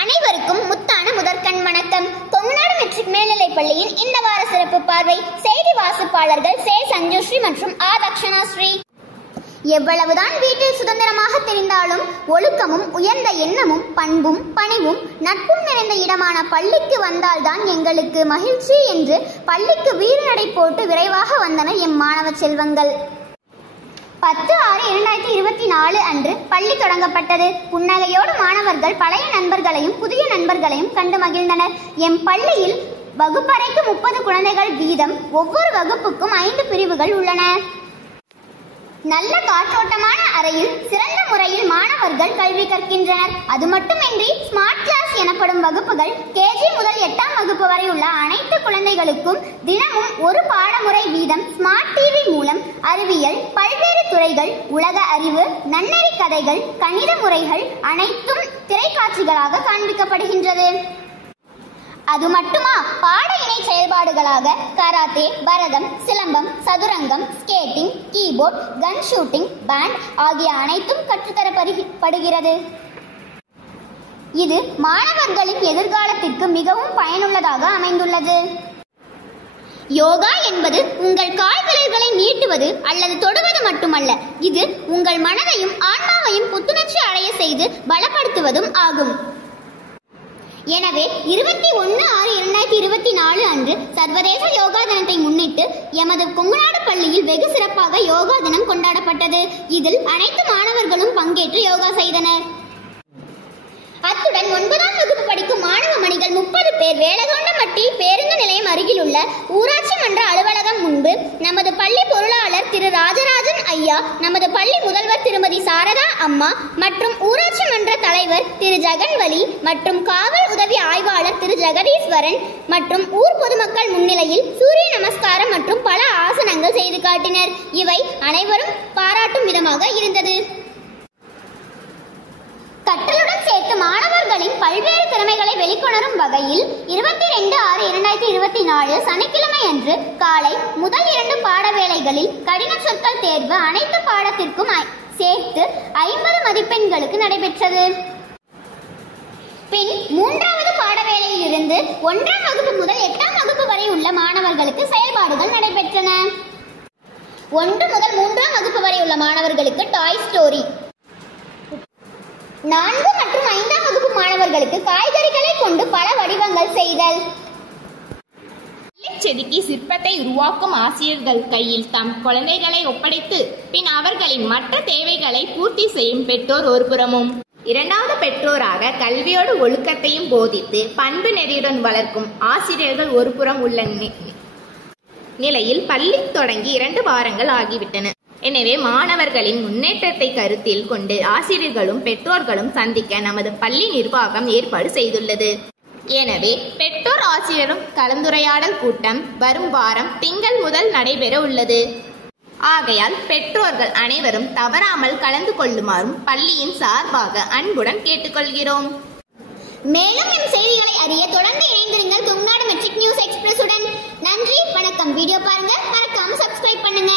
அனைவருக்கும் முத்தான முதற்கண் வணக்கம். கொங்குநாடு மெட்ரிக் மேல்நிலைப் பள்ளியின் இந்த வார சிறப்பு பார்வை. செய்தி வாசிப்பாளர்கள் சே சஞ்சுஸ்ரீ மற்றும் ஆ தக்ஷணாஸ்ரீ. எவ்வளவுதான் வீட்டில் சுதந்திரமாக தெரிந்தாலும் ஒழுக்கமும் உயர்ந்த எண்ணமும் பண்பும் பணிவும் நட்பும் நிறைந்த இடமான பள்ளிக்கு வந்தால்தான் எங்களுக்கு மகிழ்ச்சி என்று பள்ளிக்கு வீறு நடை போட்டு விரைவாக வந்தனர் எம் மாணவ செல்வங்கள். 10/6/2024 அன்று பள்ளி தொடங்கப்பட்டது. புன்னகையோடு மாணவர்கள் பழைய நண்பர்களையும் புதிய நண்பர்களையும் கண்டு மகிழ்ந்தனர். எம் பள்ளியில் வகுப்பறைக்கு 30 குழந்தைகள் வீதம். ஒவ்வொரு வகுப்புக்கும் 5 பிரிவுகள் உள்ளன. நல்ல காற்றோட்டமான அறையில் சிறந்த முறையில் மாணவர்கள் கல்வி கற்கின்றனர். அது மட்டுமின்றி ஸ்மார்ட் கிளாஸ் எனப்படும் வகுப்புகள் KG முதல் 8ஆம் வகுப்பு வரை உள்ள அனைத்து குழந்தைகளுக்கும் தினமும் ஒரு பாடமுறை வீதம் ஸ்மார்ட் டிவி மூலம் அறிவியல், பல்வேறு துறைகள், உலக அறிவு, நன்னெறி கதைகள், கணித முறைகள் அனைத்தும் திரைக்காட்சிகளாக காண்பிக்கப்படுகின்றது. அது மட்டுமா, பாட இணை செயல்பாடுகளாக கராத்தே, பரதம், சிலம்பம், சதுரங்கம், skating, keyboard, gun shooting, band ஆகிய அனைத்தும் கற்றுத்தரப்படுகிறது. இது மாணவர்களின் எதிர்காலத்திற்கு மிகவும் பயனுள்ளதாக அமைந்துள்ளது. யோகா என்பது உங்கள் கால் விரல்களை நீட்டுவது அல்லது தொடுவது மட்டுமல்ல, இது உங்கள் மனதையும் ஆன்மாவையும் புத்துணர்ச்சி அடைய செய்து பலப்படுத்துவதும் ஆகும். எனவே 21/6/2024 அன்று சர்வதேச யோகா தினத்தை முன்னிட்டு எமது கொங்குநாடு பள்ளியில் வெகு சிறப்பாக யோகா தினம் கொண்டாடப்பட்டது. இதில் அனைத்து மாணவர்களும் பங்கேற்று யோகா செய்தனர். அத்துடன் 9ஆம் வகுப்பு படிக்கும் மாணவ மணிகள் 30 பேர் வேலகொண்டமட்டி பேருந்து நிலையம் அருகில் உள்ள ஊராட்சி மன்ற அலுவலகம் முன்பு நமது பள்ளி பொருளாளர் திரு ராஜராஜன் ஐயா, நமது பள்ளி முதல்வர் திருமதி சாரதா அம்மா மற்றும் ஊராட்சி மன்ற தலைவர் திரு ஜெகன்வலி மற்றும் காவல் உதவி ஆய்வாளர் திரு ஜெகதீஸ்வரன் மற்றும் ஊர் பொதுமக்கள் முன்னிலையில் சூரிய நமஸ்காரம் மற்றும் பல ஆசனங்கள் செய்து காட்டினர். இவை அனைவரும் பாராட்டும் விதமாக இருந்தது. கற்றலுடன் சேர்த்து மாணவர்களின் பல்வேறு திறமைகளை வெளிக்கொணரும் வகையில் 22/6/2024 சனிக்கிழமை அன்று காலை முதல் 2 பாட வேளைகளில் கடின சொற்கள் தேர்வு அனைத்து பாடத்திற்கும் சேர்த்து 50 மதிப்பெண்களுக்கு நடைபெற்றது. பின் 3வது பாட வேளையில் இருந்து 1ஆம் வகுப்பு முதல் 8ஆம் வகுப்பு வரை உள்ள மாணவர்களுக்கு செயல்பாடுகள் நடைபெற்றன. 1 முதல் 3ஆம் வகுப்பு வரை உள்ள மாணவர்களுக்கு டாய் ஸ்டோரி, 4 மற்றும் 5ஆம் வகுப்பு மாணவர்களுக்கு காய்கறிகளை கொண்டு பல வடிவங்கள் செய்தல். செதுக்கி சிற்பத்தை உருவாக்கும் ஆசிரியர்கள் கையில் தம் குழந்தைகளை ஒப்படைத்து பின் அவர்களின் மற்ற தேவைகளை பூர்த்தி செய்யும் பெற்றோர் ஒரு புறமும், 2வது பெற்றோராக கல்வியோடு ஒழுக்கத்தையும் போதித்து பண்பு நெறியுடன் வளர்க்கும் ஆசிரியர்கள் ஒரு புறம் உள்ள நிலையில் பள்ளி தொடங்கி 2 வாரங்கள் ஆகிவிட்டன. எனவே மாணவர்களின் முன்னேற்றத்தை கருத்தில் கொண்டு ஆசிரியர்களும் பெற்றோர்களும் சந்திக்க நமது பள்ளி நிர்வாகம் ஏற்பாடு செய்துள்ளது. எனவே பெற்றோர் ஆசிரியரும் கலந்துரையாடல் கூட்டம் வரும் வாரம் திங்கள் முதல் நடைபெற உள்ளது. ஆகையால் பெற்றோர்கள் அனைவரும் தவறாமல் கலந்து கொள்ளுமாறும் பள்ளியின் சார்பாக அன்புடன் கேட்டுக்கொள்கிறோம். மேலும் எம் செய்திகளை அறிய தொடர்ந்து இணைந்திருங்கள் கொங்குநாடு மெட்ரிக் நியூஸ் எக்ஸ்பிரஸ் உடன். நன்றி, வணக்கம். வீடியோ பாருங்க, மறக்காம சப்ஸ்கிரைப் பண்ணுங்க.